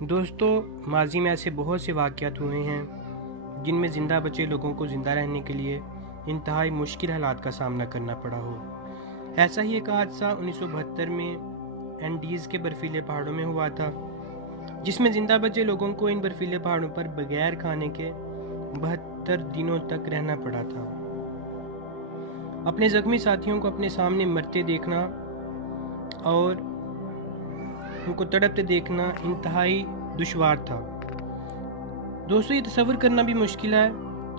دوستو، ماضی میں ایسے بہت سے واقعات ہوئے ہیں جن میں زندہ بچے لوگوں کو زندہ رہنے کے لیے انتہائی مشکل حالات کا سامنا کرنا پڑا ہو۔ ایسا ہی ایک حادثہ 1972 میں اینڈیز کے برفیلے پہاڑوں میں ہوا تھا، جس میں زندہ بچے لوگوں کو ان برفیلے پہاڑوں پر بغیر کھانے کے 72 دنوں تک رہنا پڑا تھا۔ اپنے زخمی ساتھیوں کو اپنے سامنے مرتے دیکھنا اور ان کو تڑپتے دیکھنا انتہائی دشوار تھا۔ دوستو، یہ تصور کرنا بھی مشکل ہے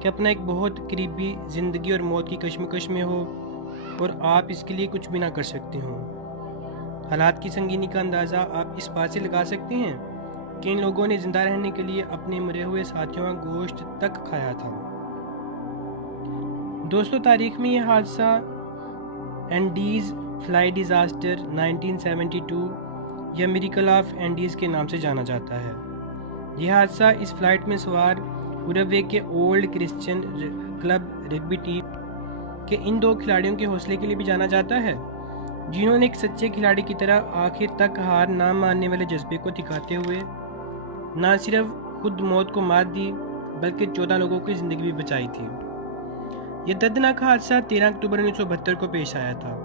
کہ اپنا ایک بہت قریبی زندگی اور موت کی کشمکش میں ہو اور آپ اس کے لیے کچھ بھی نہ کر سکتے ہوں۔ حالات کی سنگینی کا اندازہ آپ اس بات سے لگا سکتے ہیں کہ ان لوگوں نے زندہ رہنے کے لیے اپنے مرے ہوئے ساتھیوں کا گوشت تک کھایا تھا۔ دوستو، تاریخ میں یہ حادثہ اینڈیز فلائی ڈیزاسٹر 1972 یا میریکل آف اینڈیز کے نام سے جانا جاتا ہے۔ یہ حادثہ اس فلائٹ میں سوار اروگوے کے old Christian club rugby team کے ان دو کھلاڑیوں کے حوصلے کے لیے بھی جانا جاتا ہے، جنہوں نے ایک سچے کھلاڑی کی طرح آخر تک ہار نہ ماننے والے جذبے کو دکھاتے ہوئے نہ صرف خود موت کو مات دی بلکہ 14 لوگوں کی زندگی بھی بچائی تھی۔ یہ دردناک حادثہ 13 اکتوبر 1972 کو پیش آیا تھا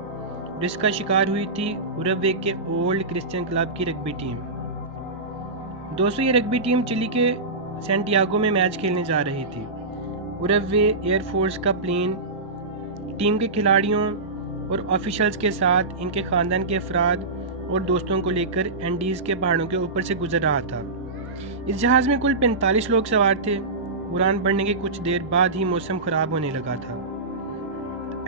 اور اس کا شکار ہوئی تھی اروگوے کے اولڈ کرسچین کلب کی رگبی ٹیم۔ دوستو، یہ رگبی ٹیم چلی کے سینٹیاگو میں میچ کھیلنے جا رہی تھی۔ اروگوے ایئر فورس کا پلین ٹیم کے کھلاڑیوں اور آفیشلز کے ساتھ ان کے خاندان کے افراد اور دوستوں کو لے کر اینڈیز کے پہاڑوں کے اوپر سے گزر رہا تھا۔ اس جہاز میں کل 45 لوگ سوار تھے۔ اڑان بڑھنے کے کچھ دیر بعد ہی موسم خراب ہونے لگا تھا۔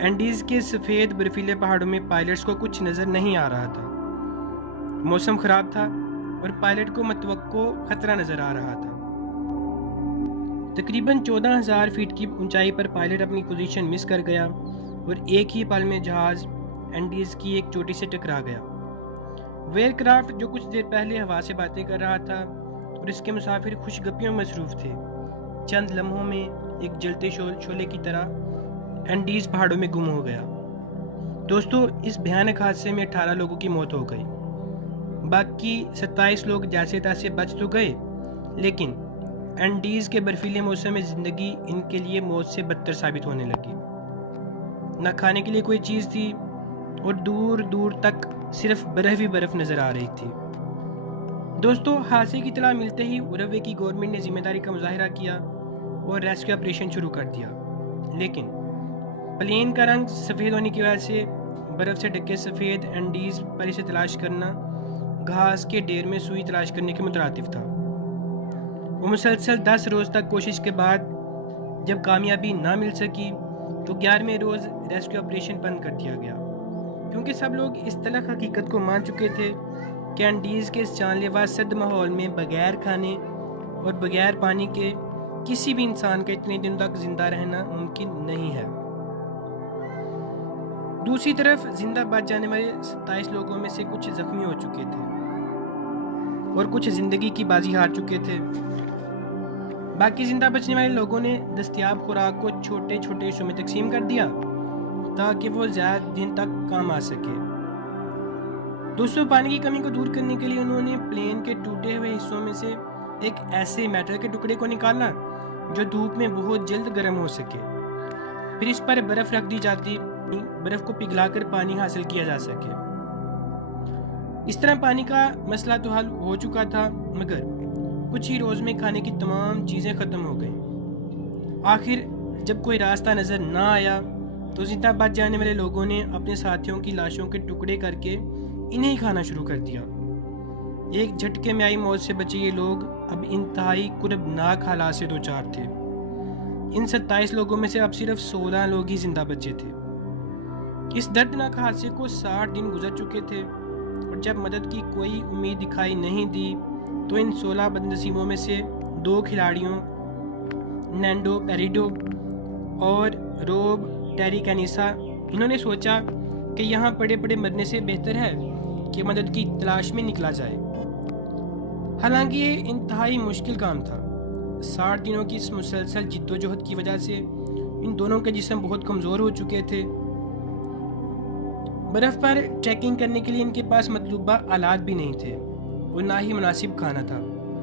اینڈیز کے سفید برفیلے پہاڑوں میں پائلٹس کو کچھ نظر نہیں آ رہا تھا۔ موسم خراب تھا اور پائلٹ کو متوقع خطرہ نظر آ رہا تھا۔ تقریباً 14,000 فیٹ کی اونچائی پر پائلٹ اپنی پوزیشن مس کر گیا اور ایک ہی پل میں جہاز اینڈیز کی ایک چوٹی سے ٹکرا گیا۔ وہ ایئر کرافٹ جو کچھ دیر پہلے ہوا سے باتیں کر رہا تھا اور اس کے مسافر خوش گپیوں میں مصروف تھے، چند لمحوں میں ایک جلتے شعلے کی طرح اینڈیز پہاڑوں میں گم ہو گیا۔ دوستو، اس بھیانک حادثے میں 18 لوگوں کی موت ہو گئی۔ باقی 27 لوگ جیسے تیسے بچ تو گئے، لیکن اینڈیز کے برفیلے موسم میں زندگی ان کے لیے موت سے بدتر ثابت ہونے لگی۔ نہ کھانے کے لیے کوئی چیز تھی اور دور دور تک صرف برف ہی برف نظر آ رہی تھی۔ دوستو، حادثے کی اطلاع ملتے ہی اروگوے کی گورنمنٹ نے ذمہ داری کا مظاہرہ کیا اور ریسکیو آپریشن شروع کر دیا، لیکن پلین کا رنگ سفید ہونے کی وجہ سے برف سے ڈھکے سفید اینڈیز پر اسے تلاش کرنا گھاس کے ڈھیر میں سوئی تلاش کرنے کے مترادف تھا۔ وہ مسلسل 10 روز تک کوشش کے بعد جب کامیابی نہ مل سکی تو 11ویں روز ریسکیو آپریشن بند کر دیا گیا، کیونکہ سب لوگ اس تلخ حقیقت کو مان چکے تھے کہ اینڈیز کے اس جان لیوا سرد ماحول میں بغیر کھانے اور بغیر پانی کے کسی بھی انسان کا اتنے دنوں تک زندہ رہنا ممکن نہیں ہے۔ دوسری طرف زندہ بچ جانے والے 27 لوگوں میں سے کچھ زخمی ہو چکے تھے اور کچھ زندگی کی بازی ہار چکے تھے۔ باقی زندہ بچنے والے لوگوں نے دستیاب خوراک کو چھوٹے چھوٹے حصوں میں تقسیم کر دیا تاکہ وہ زیادہ دن تک کام آ سکے۔ دوستوں، پانی کی کمی کو دور کرنے کے لیے انہوں نے پلین کے ٹوٹے ہوئے حصوں میں سے ایک ایسے میٹل کے ٹکڑے کو نکالا جو دھوپ میں بہت جلد گرم ہو سکے، پھر اس پر برف رکھ دی جاتی، برف کو پگھلا کر پانی حاصل کیا جا سکے۔ اس طرح پانی کا مسئلہ تو حل ہو چکا تھا، مگر کچھ ہی روز میں کھانے کی تمام چیزیں ختم ہو گئیں۔ آخر جب کوئی راستہ نظر نہ آیا تو زندہ بچ جانے والے لوگوں نے اپنے ساتھیوں کی لاشوں کے ٹکڑے کر کے انہیں کھانا شروع کر دیا۔ ایک جھٹکے میں آئی موت سے بچے یہ لوگ اب انتہائی کربناک حالات سے دوچار تھے۔ ان 27 لوگوں میں سے اب صرف 16 لوگ ہی زندہ بچے تھے۔ اس دردناک حادثے کو 60 دن گزر چکے تھے اور جب مدد کی کوئی امید دکھائی نہیں دی تو ان 16 بدنصیبوں میں سے 2 کھلاڑیوں نینڈو پیریڈو اور روب ٹیری کینیسا، انہوں نے سوچا کہ یہاں پڑے پڑے مرنے سے بہتر ہے کہ مدد کی تلاش میں نکلا جائے۔ حالانکہ یہ انتہائی مشکل کام تھا۔ 60 دنوں کی اس مسلسل جد و جہد کی وجہ سے ان دونوں کے جسم بہت کمزور ہو چکے تھے۔ برف پر ٹریکنگ کرنے کے لیے ان کے پاس مطلوبہ آلات بھی نہیں تھے اور نہ ہی مناسب کھانا تھا،